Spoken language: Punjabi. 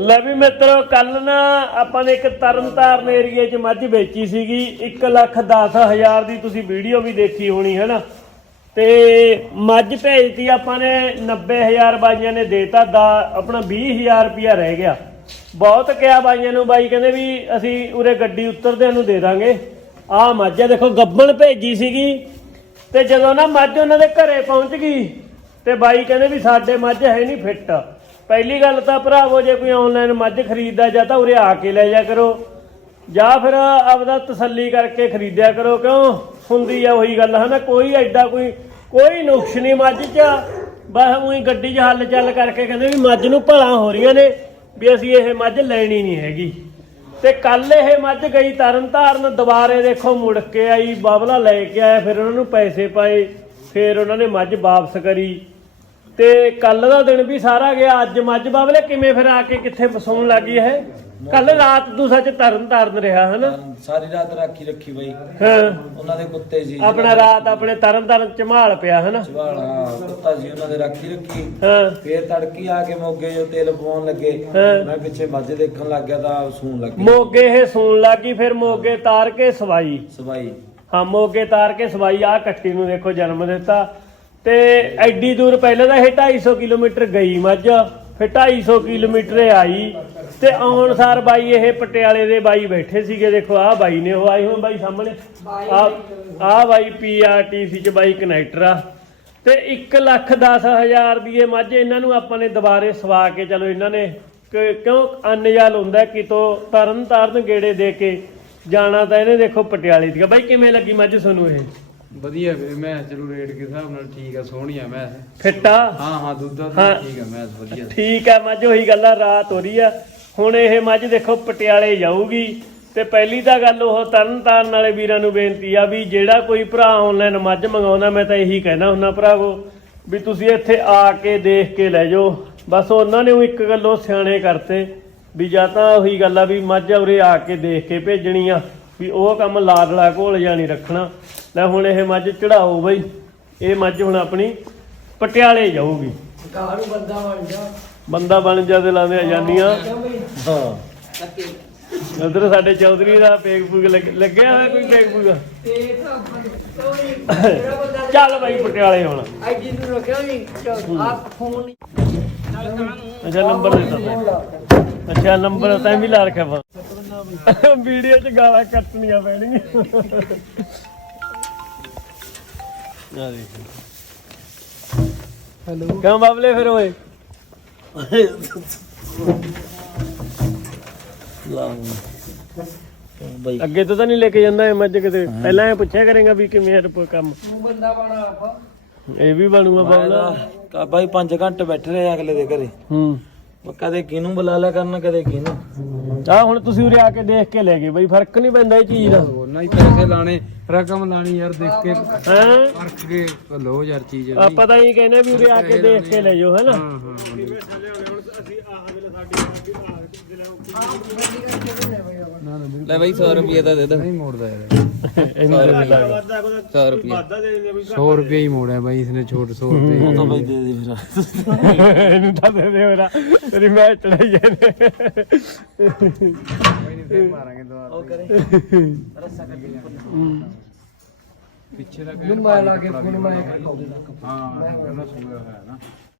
ਲੈ ਵੀ ਮਿੱਤਰੋ ਕੱਲ ਨਾ ਆਪਾਂ ਨੇ ਇੱਕ ਤਰਨਤਾਰਨ ਏਰੀਏ 'ਚ ਮੱਝ ਵੇਚੀ ਸੀਗੀ। 1 ਲੱਖ 10 ਹਜ਼ਾਰ ਦੀ ਤੁਸੀਂ ਵੀਡੀਓ ਵੀ ਦੇਖੀ ਹੋਣੀ ਹੈ ਨਾ ਤੇ ਮੱਝ ਭੇਜਤੀ ਆਪਾਂ ਨੇ 90000 ਬਾਈਆਂ ਨੇ ਦੇਤਾ, ਦਾ ਆਪਣਾ 20000 ਰੁਪਿਆ ਰਹਿ ਗਿਆ। ਬਹੁਤ ਕਿਹਾ ਬਾਈਆਂ ਨੂੰ, ਬਾਈ ਕਹਿੰਦੇ ਵੀ ਅਸੀਂ ਉਰੇ ਗੱਡੀ ਉਤਰਦਿਆਂ ਨੂੰ ਦੇ ਦਾਂਗੇ। ਆਹ ਮੱਝ ਆ, ਦੇਖੋ, ਗੱਬਣ ਭੇਜੀ ਸੀਗੀ। ਤੇ ਜਦੋਂ ਨਾ ਮੱਝ ਉਹਨਾਂ ਦੇ ਘਰੇ ਪਹੁੰਚ ਗਈ, ਤੇ ਬਾਈ ਕਹਿੰਦੇ ਵੀ ਸਾਡੇ ਮੱਝ ਹੈ ਨਹੀਂ ਫਿੱਟ। ਪਹਿਲੀ ਗੱਲ ਤਾਂ ਭਰਾਵੋ, ਜੇ ਕੋਈ ਆਨਲਾਈਨ ਮੱਝ ਖਰੀਦਦਾ ਜਾਂ ਤਾਂ ਉਰੇ ਆ ਕੇ ਲੈ ਜਾ ਕਰੋ। ਜਾਂ ਫਿਰ ਆਪਦਾ ਤਸੱਲੀ ਕਰਕੇ ਖਰੀਦਿਆ ਕਰੋ, ਕਿਉਂ? ਹੁੰਦੀ ਆ ਉਹੀ ਗੱਲ, ਹਨਾ? ਕੋਈ ਐਡਾ ਕੋਈ ਕੋਈ ਨੁਕਸ ਨਹੀਂ ਮੱਝ 'ਚ। ਬਸ ਉਹੀ ਗੱਡੀ 'ਚ ਹੱਲ ਚੱਲ ਕਰਕੇ ਕਹਿੰਦੇ ਵੀ ਮੱਝ ਨੂੰ ਭਲਾ ਹੋ ਰਹੀਆਂ ਨੇ ਵੀ ਅਸੀਂ ਇਹ ਮੱਝ ਲੈਣੀ ਨਹੀਂ ਹੈਗੀ। ਤੇ ਕੱਲ ਇਹ ਮੱਝ ਗਈ ਤਰਨ ਤਾਰਨ ਦੁਬਾਰੇ ਦੇਖੋ ਮੁੜ ਕੇ ਆਈ, ਬਾਬਲਾ ਲੈ ਕੇ ਆਇਆ, ਫਿਰ ਉਹਨਾਂ ਨੂੰ ਪੈਸੇ ਪਾਏ, ਫਿਰ ਉਹਨਾਂ ਨੇ ਮੱਝ ਵਾਪਸ ਕਰੀ। ਤੇ ਕੱਲ ਦਾ ਦਿਨ ਵੀ ਸਾਰਾ ਗਿਆ ਅੱਜ ਮੱਝ ਬਾਬਲੇ ਕਿਵੇਂ ਫਿਰ ਆ ਕੇ ਕਿੱਥੇ ਫਸਾਉਣ ਲੱਗੀ ਇਹ? ਕੱਲ ਰਾਤ ਤੂੰ ਸੱਚ ਤਰਨ ਤਾਰਨ ਰਿਹਾ ਹਨਾ? ਸਾਰੀ ਰਾਤ ਰਾਖੀ ਰੱਖੀ ਬਈ। ਹਾਂ। ਉਹਨਾਂ ਦੇ ਕੁੱਤੇ ਸੀ ਆਪਣਾ ਰਾਤ ਆਪਣੇ ਤਰਨ ਤਾਰਨ ਚਮਾਲ ਪਿਆ ਹਨਾ? ਚਵਾਲਾ ਕੁੱਤਾ ਸੀ ਉਹਨਾਂ ਦੇ ਰਾਖੀ ਰੱਖੀ। ਹਾਂ। ਫੇਰ ਤੜਕੀ ਆ ਕੇ ਮੋਗੇ ਜੋ ਤੇਲ ਪਵਾਉਣ ਲੱਗੇ। ਹਾਂ। ਮੈਂ ਪਿੱਛੇ ਮੱਝ ਦੇਖਣ ਲੱਗ ਗਿਆ ਤਾਂ ਸੂਣ ਲੱਗੀ। ਮੋਗੇ ਇਹ ਸੂਣ ਲੱਗੀ ਫਿਰ ਮੋਗੇ ਤਾਰ ਕੇ ਸਵਾਈ। ਸਬਾਈ ਹਾਂ ਮੋਗੇ ਤਾਰ ਕੇ ਸਵਾਈ ਆ ਕੱਟੀ ਨੂੰ ਦੇਖੋ ਜਨਮ ਦਿੱਤਾ। ਤੇ ਐਡੀ ਦੂਰ ਪਹਿਲਾਂ ਤਾਂ ਇਹ 250 ਕਿਲੋਮੀਟਰ ਗਈ ਮੱਝ ਫਿਰ 250 ਕਿਲੋਮੀਟਰ ਆਈ। ਤੇ ਆਉਣ ਸਾਰ ਬਾਈ ਇਹ ਪਟਿਆਲੇ ਦੇ ਬਾਈ ਬੈਠੇ ਸੀਗੇ ਦੇਖੋ ਆਹ ਬਾਈ ਨੇ ਉਹ ਆਏ ਹੋਏ ਬਾਈ ਸਾਹਮਣੇ। ਆ ਆ ਬਾਈ ਪੀਆਰਟੀਸੀ ਚ ਬਾਈ ਕਨੈਕਟਰ ਆ। ਤੇ 1 ਲੱਖ 10 ਹਜ਼ਾਰ ਦੀ ਇਹ ਮੱਝ ਇਹਨਾਂ ਨੂੰ ਆਪਾਂ ਨੇ ਦੁਬਾਰੇ ਸਵਾ ਕੇ ਚਲੋ ਇਹਨਾਂ ਨੇ ਕਿ- ਕਿਉਂ ਅਨਜਾਲ ਹੁੰਦਾ ਕਿਤੋਂ ਤਰਨ ਤਾਰਨ ਗੇੜੇ ਦੇ ਕੇ ਜਾਣਾ ਤਾਂ ਇਹਨੇ ਦੇਖੋ ਪਟਿਆਲੇ ਦੀ। ਬਾਈ ਕਿਵੇਂ ਲੱਗੀ ਮੱਝ ਤੁਹਾਨੂੰ ਇਹ? ਵਧੀਆ ਵੀਰੇ ਮੈਂ ਚਲੋ ਰੇਟ ਕੇ ਹਿਸਾਬ ਨਾਲ ਠੀਕ ਆ ਸੋਹਣੀ ਆ ਮੈਂ। ਫਿੱਟਾ ਹਾਂ ਹਾਂ ਦੁੱਧ ਦਾ ਹਾਂ। ਠੀਕ ਆ ਮੈਂ ਵਧੀਆ। ਠੀਕ ਆ ਮੱਝ ਉਹੀ ਗੱਲ ਆ ਰਾਤ ਹੋ ਰਹੀ ਆ। ਹੁਣ ਇਹ ਮੱਝ ਦੇਖੋ ਪਟਿਆਲੇ ਜਾਊਗੀ। ਤੇ ਪਹਿਲੀ ਤਾਂ ਗੱਲ ਉਹ ਤਰਨ ਤਾਰਨ ਵਾਲੇ ਵੀਰਾਂ ਨੂੰ ਬੇਨਤੀ ਆ ਵੀ ਜਿਹੜਾ ਕੋਈ ਭਰਾ ਆਨਲਾਈਨ ਮੱਝ ਮੰਗਾਉਂਦਾ ਮੈਂ ਤਾਂ ਇਹੀ ਕਹਿਣਾ ਹੁੰਦਾ ਭਰਾਵੋ ਵੀ ਤੁਸੀਂ ਇੱਥੇ ਆ ਕੇ ਦੇਖ ਕੇ ਲੈ ਜਾਓ। ਬਸ ਉਹਨਾਂ ਨੇ ਉਹ ਇੱਕ ਗੱਲੋਂ ਸਿਆਣੇ ਕਰਤੇ ਵੀ ਜਾਂ ਤਾਂ ਉਹੀ ਗੱਲ ਆ ਵੀ ਮੱਝ ਉਰੇ ਆ ਕੇ ਦੇਖ ਕੇ ਭੇਜਣੀ ਆ ਵੀ ਉਹ ਕੰਮ ਲਾਡਲਾ ਘੋਲ ਜਾਣੀ ਰੱਖਣਾ। ਲੈ ਹੁਣ ਇਹ ਮੱਝ ਚੜਾਓ ਬਈ। ਇਹ ਮੱਝ ਹੁਣ ਆਪਣੀ ਪਟਿਆਲੇ ਜਾਊਗੀ। ਬੰਦਾ ਬਣ ਜਾ। ਬੰਦਾ ਬਣ ਜਾ ਤੇ ਲਾਉਂਦੇ ਆ ਜਾਂਦੀਆਂ ਕਿਉਂ ਬਈ। ਹਾਂ। ਉਧਰ ਸਾਡੇ ਚੌਧਰੀ ਦਾ ਪੇਗ ਪੂਗ ਲੱਗ- ਲੱਗਿਆ ਹੋਇਆ ਕੋਈ ਪੇਗ ਪੂਗ? ਤੇ ਤਾਂ ਕੋਈ ਜਿਹੜਾ ਬੰਦਾ ਚੱਲ ਬਾਈ ਪਟਿਆਲੇ ਹੁਣ। ਆਈਡੀ ਨੂੰ ਰੱਖਿਆ ਨਹੀਂ। ਆਪ ਫੋਨ ਨਹੀਂ। ਅੱਛਾ ਨੰਬਰ ਦੇ ਦਿੱਤਾ। ਅੱਛਾ ਨੰਬਰ ਤਾਂ ਵੀ ਲਾ ਰੱਖਿਆ ਵਾ। ਵੀਡੀਓ 'ਚ ਗਾਲਾਂ ਕੱਟਣੀਆਂ ਪੈਣਗੀਆਂ ਆ ਦੇਖ ਹੈਲੋ। ਕਿਉਂ ਬਾਬਲੇ ਫਿਰ ਓਏ? ਬਈ। ਅੱਗੇ ਤੋਂ ਤਾਂ ਨਹੀਂ ਲੈ ਕੇ ਜਾਂਦਾ ਇਹ ਮੱਝ ਕਿਤੇ। ਪਹਿਲਾਂ ਇਹ ਪੁੱਛਿਆ ਕਰੇਗਾ ਵੀ ਕਿਵੇਂ ਹੈ ਰਿਪੋ ਕੰਮ। ਤੂੰ ਬੰਦਾ ਬਣਾ ਆਪ ਇਹ ਵੀ ਬਣੂਗਾ ਬਾਬਲਾ। ਕਾ ਬਾਈ 5 ਘੰਟੇ ਬੈਠੇ ਰਹੇ ਅਗਲੇ ਦੇ ਘਰੇ। ਹੂੰ। ਮੈਂ ਕਦੇ ਕਿਹਨੂੰ ਬੁਲਾ ਲਿਆ ਕਰਨਾ ਕਦੇ ਕਿਹਨੂੰ। ਆ ਹੁਣ ਤੁਸੀਂ ਉਰੇ ਆ ਕੇ ਦੇਖ ਕੇ ਲੈ ਗਏ। ਬਈ ਫ਼ਰਕ ਨਹੀਂ ਪੈਂਦਾ ਇਹ ਚੀਜ਼ ਦਾ। ਉਹਨਾਂ ਹੀ ਪੈਸੇ ਲਾਣੇ ਰਕਮ ਲਾਣੀ ਯਾਰ ਦੇਖ ਕੇ ਹੈਂ? ਪਰਖ ਕੇ ਲੋ ਯਾਰ ਚੀਜ਼ ਆਪਾਂ ਤਾਂ ਇਹ ਕਹਿੰਦੇ ਵੀ ਉਰੇ ਆ ਕੇ ਦੇਖ ਕੇ ਲੈ ਜਾਓ ਹੈਨਾ? ਹਾਂ ਹਾਂ ਲੈ ਬਾਈ 100 ਰੁਪਏ ਦਾ ਦੇ ਦੋ। ਨਹੀਂ ਮੋੜਦਾ ਯਾਰ। ਇਹਨੂੰ ਦੇ ਦੇ 100 ਰੁਪਏ 100 ਰੁਪਏ ਹੀ ਮੋੜਿਆ ਬਾਈ ਇਸਨੇ ਛੋਟ 100 ਰੁਪਏ ਉਹ ਤਾਂ ਬਈ ਦੇ ਦੇ ਫਿਰ। ਇਹਨੂੰ ਤਾਂ ਦੇ ਦੇ ਮੇਰਾ। ਤੇਰੀ ਮੈਂ ਚੜਾਈ ਜਾਂਦੇ। ਮਾਰਾਂਗੇ ਦੁਬਾਰਾ। ਉਹ ਕਰੇ। ਪਿੱਛੇ ਦਾ ਮੈਂ ਲਾ ਕੇ ਫੋਨ ਮੈਂ ਹਾਂ ਕਹਿੰਦਾ ਸੁਣਿਆ ਹੋਇਆ ਨਾ।